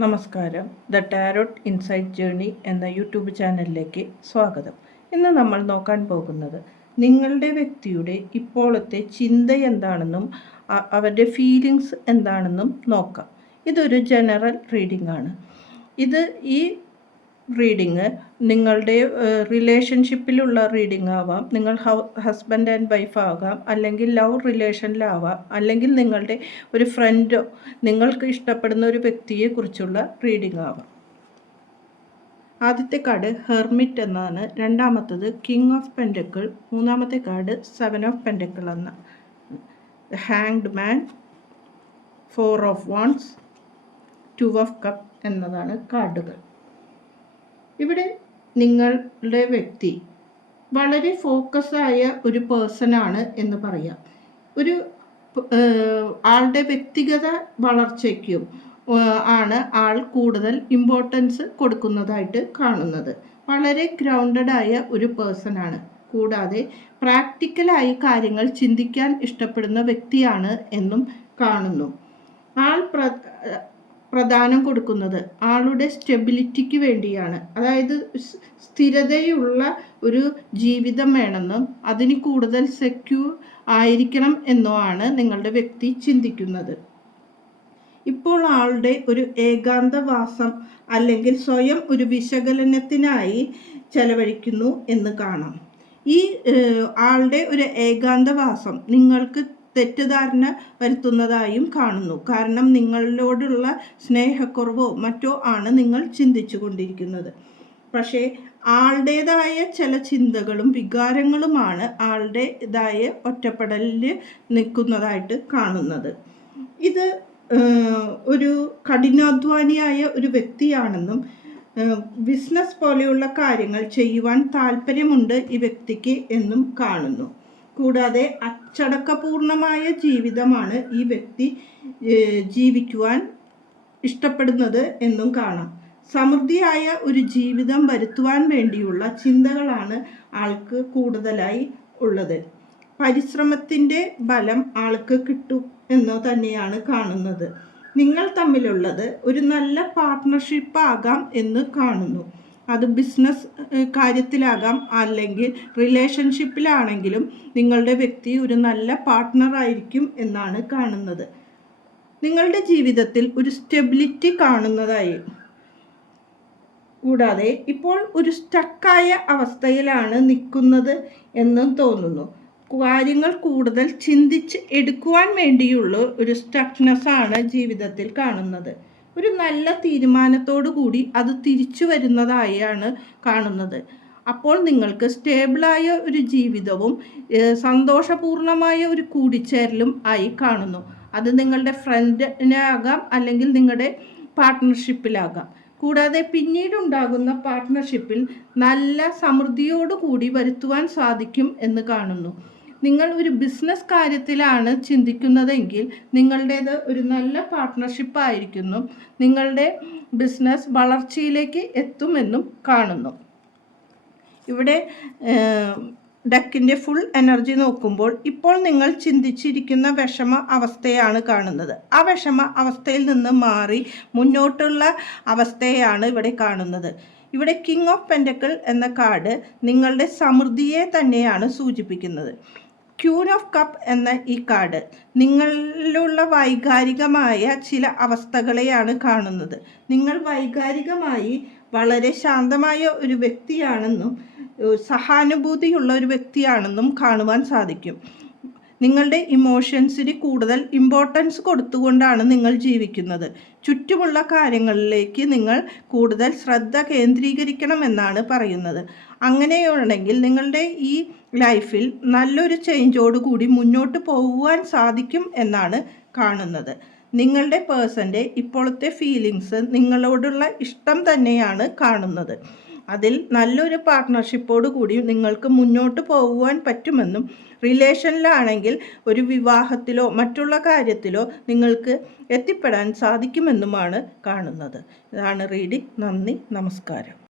നമസ്കാരം. The tarot insight journey എന്ന YouTube ചാനലിലേക്ക് സ്വാഗതം. ഇന്ന് നമ്മൾ നോക്കാൻ പോകുന്നത് നിങ്ങളുടെ വ്യക്തിയുടെ ഇപ്പോഴത്തെ ചിന്ത എന്താണെന്നും അവരുടെ ഫീലിങ്സ് എന്താണെന്നും നോക്കാം. ഇതൊരു ജനറൽ റീഡിംഗ് ആണ്. ഈ റീഡിങ് നിങ്ങളുടെ റിലേഷൻഷിപ്പിലുള്ള റീഡിംഗ് ആവാം, നിങ്ങൾ ഹസ്ബൻഡ് ആൻഡ് വൈഫ് ആകാം, അല്ലെങ്കിൽ ലവ് റിലേഷനിലാവാം, അല്ലെങ്കിൽ നിങ്ങളുടെ ഒരു ഫ്രണ്ടോ നിങ്ങൾക്ക് ഇഷ്ടപ്പെടുന്ന ഒരു വ്യക്തിയെക്കുറിച്ചുള്ള റീഡിംഗ് ആവാം. ആദ്യത്തെ കാർഡ് ഹെർമിറ്റ് എന്നാണ്, രണ്ടാമത്തത് കിങ് ഓഫ് പെൻറ്റക്കിൾ, മൂന്നാമത്തെ കാർഡ് 7 ഓഫ് പെൻറ്റക്കിൾ എന്ന, hanged man, 4 of wants, 2 of cup എന്നതാണ് കാർഡുകൾ. ഇവിടെ നിങ്ങളുടെ വ്യക്തി വളരെ ഫോക്കസായ ഒരു പേഴ്സണാണ് എന്ന് പറയാം. ഒരു ആളുടെ വ്യക്തിഗത വളർച്ചയ്ക്കും ആണ് ആൾ കൂടുതൽ ഇമ്പോർട്ടൻസ് കൊടുക്കുന്നതായിട്ട് കാണുന്നത്. വളരെ ഗ്രൗണ്ടഡ് ആയ ഒരു പേഴ്സണാണ്. കൂടാതെ പ്രാക്ടിക്കലായി കാര്യങ്ങൾ ചിന്തിക്കാൻ ഇഷ്ടപ്പെടുന്ന വ്യക്തിയാണ് എന്നും കാണുന്നു. ആൾ പ്രധാനം കൊടുക്കുന്നത് ആളുടെ സ്റ്റെബിലിറ്റിക്ക് വേണ്ടിയാണ്. അതായത് സ്ഥിരതയുള്ള ഒരു ജീവിതം വേണമെന്നും അതിന് കൂടുതൽ സെക്യൂർ ആയിരിക്കണം എന്നുമാണ് നിങ്ങളുടെ വ്യക്തി ചിന്തിക്കുന്നത്. ഇപ്പോൾ ആളുടെ ഒരു ഏകാന്തവാസം അല്ലെങ്കിൽ സ്വയം ഒരു വിശകലനത്തിനായി ചെലവഴിക്കുന്നു എന്ന് കാണാം. ഈ ആളുടെ ഒരു ഏകാന്തവാസം നിങ്ങൾക്ക് തെറ്റിദ്ധാരണ വരുത്തുന്നതായും കാണുന്നു. കാരണം നിങ്ങളോടുള്ള സ്നേഹക്കുറവോ മറ്റോ ആണ് നിങ്ങൾ ചിന്തിച്ചു കൊണ്ടിരിക്കുന്നത്. പക്ഷേ ആളുടേതായ ചില ചിന്തകളും വികാരങ്ങളുമാണ് ആളുടേതായ ഒറ്റപ്പെടലിൽ നിൽക്കുന്നതായിട്ട് കാണുന്നത്. ഇത് ഒരു കഠിനാധ്വാനിയായ ഒരു വ്യക്തിയാണെന്നും ബിസിനസ് പോലെയുള്ള കാര്യങ്ങൾ ചെയ്യുവാൻ താല്പര്യമുണ്ട് ഈ വ്യക്തിക്ക് എന്നും കാണുന്നു. കൂടാതെ അച്ചടക്കപൂർണമായ ജീവിതമാണ് ഈ വ്യക്തി ജീവിക്കുവാൻ ഇഷ്ടപ്പെടുന്നത് എന്നും കാണാം. സമൃദ്ധിയായ ഒരു ജീവിതം വരുത്തുവാൻ വേണ്ടിയുള്ള ചിന്തകളാണ് ആൾക്ക് കൂടുതലായി ഉള്ളത്. പരിശ്രമത്തിൻ്റെ ഫലം ആൾക്ക് കിട്ടും എന്ന് തന്നെയാണ് കാണുന്നത്. നിങ്ങൾ തമ്മിലുള്ളത് ഒരു നല്ല പാർട്ട്ണർഷിപ്പ് ആകാം എന്ന് കാണുന്നു. അത് ബിസിനസ് കാര്യത്തിലാകാം, അല്ലെങ്കിൽ റിലേഷൻഷിപ്പിലാണെങ്കിലും നിങ്ങളുടെ വ്യക്തി ഒരു നല്ല പാർട്ട്ണറായിരിക്കും എന്നാണ് കാണുന്നത്. നിങ്ങളുടെ ജീവിതത്തിൽ ഒരു സ്റ്റെബിലിറ്റി കാണുന്നതായി. കൂടാതെ ഇപ്പോൾ ഒരു സ്റ്റക്കായ അവസ്ഥയിലാണ് നിൽക്കുന്നത് എന്നും തോന്നുന്നു. കാര്യങ്ങൾ കൂടുതൽ ചിന്തിച്ച് എടുക്കുവാൻ വേണ്ടിയുള്ള ഒരു സ്റ്റക്നെസ് ആണ് ജീവിതത്തിൽ കാണുന്നത്. ഒരു നല്ല തീരുമാനത്തോടു കൂടി അത് തിരിച്ചു വരുന്നതായാണ് കാണുന്നത്. അപ്പോൾ നിങ്ങൾക്ക് സ്റ്റേബിളായ ഒരു ജീവിതവും സന്തോഷപൂർണമായ ഒരു കൂടിച്ചേരലും ആയി കാണുന്നു. അത് നിങ്ങളുടെ ഫ്രണ്ടിനാകാം, അല്ലെങ്കിൽ നിങ്ങളുടെ പാർട്ട്ണർഷിപ്പിലാകാം. കൂടാതെ പിന്നീടുണ്ടാകുന്ന പാർട്ട്ണർഷിപ്പിൽ നല്ല സമൃദ്ധിയോടുകൂടി വരുത്തുവാൻ സാധിക്കും എന്ന് കാണുന്നു. നിങ്ങൾ ഒരു ബിസിനസ് കാര്യത്തിലാണ് ചിന്തിക്കുന്നതെങ്കിൽ നിങ്ങളുടേത് ഒരു നല്ല പാർട്ട്ണർഷിപ്പ് ആയിരിക്കുന്നു. നിങ്ങളുടെ ബിസിനസ് വളർച്ചയിലേക്ക് എത്തുമെന്നും കാണുന്നു. ഇവിടെ ഡെക്കിൻ്റെ ഫുൾ എനർജി നോക്കുമ്പോൾ ഇപ്പോൾ നിങ്ങൾ ചിന്തിച്ചിരിക്കുന്ന വിഷമ അവസ്ഥയാണ് കാണുന്നത്. ആ വിഷമ അവസ്ഥയിൽ നിന്ന് മാറി മുന്നോട്ടുള്ള അവസ്ഥയാണ് ഇവിടെ കാണുന്നത്. ഇവിടെ കിങ് ഓഫ് പെൻറ്റക്കിൾ എന്ന കാർഡ് നിങ്ങളുടെ സമൃദ്ധിയെ തന്നെയാണ് സൂചിപ്പിക്കുന്നത്. ക്യൂൻ ഓഫ് കപ്പ് എന്ന ഈ കാർഡ് നിങ്ങളിലുള്ള വൈകാരികമായ ചില അവസ്ഥകളെയാണ് കാണുന്നത്. നിങ്ങൾ വൈകാരികമായി വളരെ ശാന്തമായ ഒരു വ്യക്തിയാണെന്നും സഹാനുഭൂതിയുള്ള ഒരു വ്യക്തിയാണെന്നും കാണുവാൻ സാധിക്കും. നിങ്ങളുടെ ഇമോഷൻസിന് കൂടുതൽ ഇമ്പോർട്ടൻസ് കൊടുത്തുകൊണ്ടാണ് നിങ്ങൾ ജീവിക്കുന്നത്. ചുറ്റുമുള്ള കാര്യങ്ങളിലേക്ക് നിങ്ങൾ കൂടുതൽ ശ്രദ്ധ കേന്ദ്രീകരിക്കണമെന്നാണ് പറയുന്നത്. അങ്ങനെയുണ്ടെങ്കിൽ നിങ്ങളുടെ ഈ ലൈഫിൽ നല്ലൊരു ചേഞ്ചോടുകൂടി മുന്നോട്ട് പോകുവാൻ സാധിക്കും എന്നാണ് കാണുന്നത്. നിങ്ങളുടെ പേഴ്സൻ്റെ ഇപ്പോഴത്തെ ഫീലിങ്സ് നിങ്ങളോടുള്ള ഇഷ്ടം തന്നെയാണ് കാണുന്നത്. അതിൽ നല്ലൊരു പാർട്ട്ണർഷിപ്പോട് കൂടി നിങ്ങൾക്ക് മുന്നോട്ട് പോകുവാൻ പറ്റുമെന്നും റിലേഷനിലാണെങ്കിൽ ഒരു വിവാഹത്തിലോ മറ്റുള്ള കാര്യത്തിലോ നിങ്ങൾക്ക് എത്തിപ്പെടാൻ സാധിക്കുമെന്നുമാണ് കാണുന്നത്. ഇതാണ് റീഡിംഗ്. നന്ദി, നമസ്കാരം.